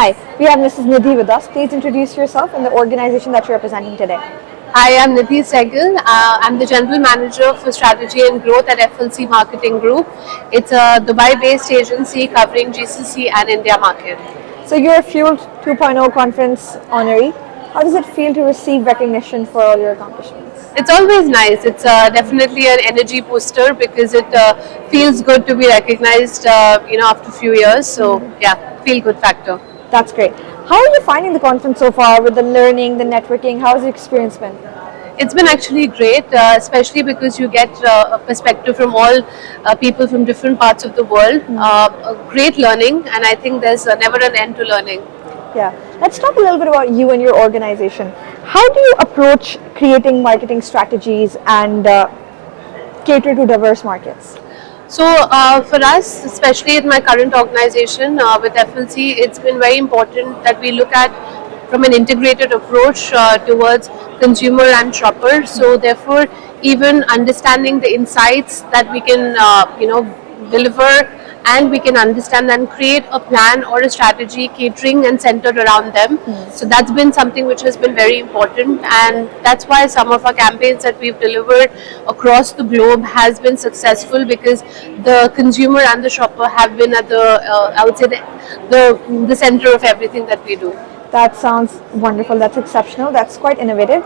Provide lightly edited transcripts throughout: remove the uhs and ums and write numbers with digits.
Hi, we have Mrs. Nidhi with us. Please introduce yourself and the organization that you're representing today. Hi, I'm Nidhi Sehgal. I'm the General Manager for Strategy and Growth at FLC Marketing Group. It's a Dubai-based agency covering GCC and India market. So you're a Fuel 2.0 conference honoree. How does it feel to receive recognition for all your accomplishments? It's always nice. It's definitely an energy booster because it feels good to be recognized, after a few years. So yeah, feel good factor. That's great. How are you finding the conference so far with the learning, the networking? How has the experience been? It's been actually great, especially because you get a perspective from all people from different parts of the world. A great learning, and I think there's never an end to learning. Yeah. Let's talk a little bit about you and your organization. How do you approach creating marketing strategies and cater to diverse markets? So for us, especially in my current organization with FLC, it's been very important that we look at from an integrated approach towards consumer and shopper. So therefore, even understanding the insights that we can, deliver, and we can understand and create a plan or a strategy catering and centered around them. So that's been something which has been very important, and that's why some of our campaigns that we've delivered across the globe has been successful, because the consumer and the shopper have been at the I would say the center of everything that we do. That sounds wonderful. That's exceptional. That's quite innovative.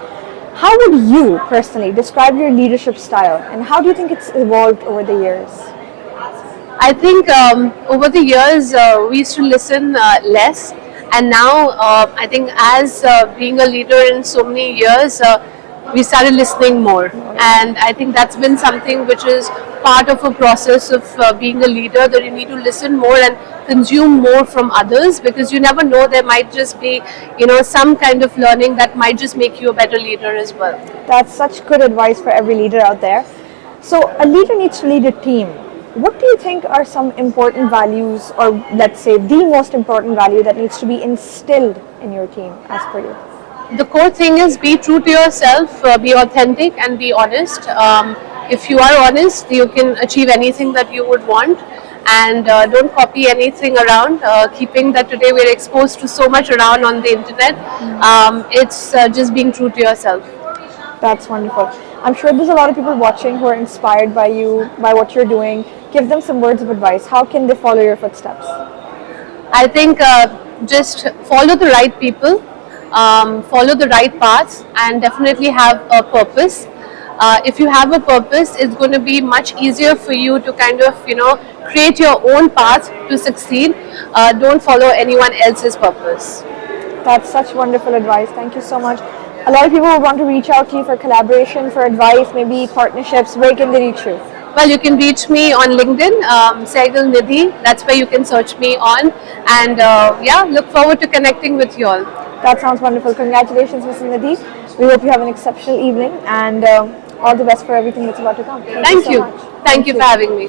How would you personally describe your leadership style, and how do you think it's evolved over the years? I think over the years we used to listen less, and now I think as being a leader in so many years, we started listening more, and I think that's been something which is part of a process of being a leader, that you need to listen more and consume more from others, because you never know, there might just be some kind of learning that might just make you a better leader as well. That's such good advice for every leader out there. So, a leader needs to lead a team. What do you think are some important values, or let's say the most important value that needs to be instilled in your team as per you? The core thing is be true to yourself, be authentic, and be honest. If you are honest, you can achieve anything that you would want, and don't copy anything around. Keeping that today we're exposed to so much around on the internet, it's just being true to yourself. That's wonderful. I'm sure there's a lot of people watching who are inspired by you, by what you're doing. Give them some words of advice. How can they follow your footsteps? I think just follow the right people, follow the right paths, and definitely have a purpose. If you have a purpose, it's going to be much easier for you to kind of, create your own path to succeed. Don't follow anyone else's purpose. That's such wonderful advice. Thank you so much. A lot of people will want to reach out to you for collaboration, for advice, maybe partnerships. Where can they reach you? Well, you can reach me on LinkedIn, Sehgal Nidhi. That's where you can search me on. And look forward to connecting with you all. That sounds wonderful. Congratulations, Mrs. Nidhi. We hope you have an exceptional evening, and all the best for everything that's about to come. Thank you so much. Thank you for having me.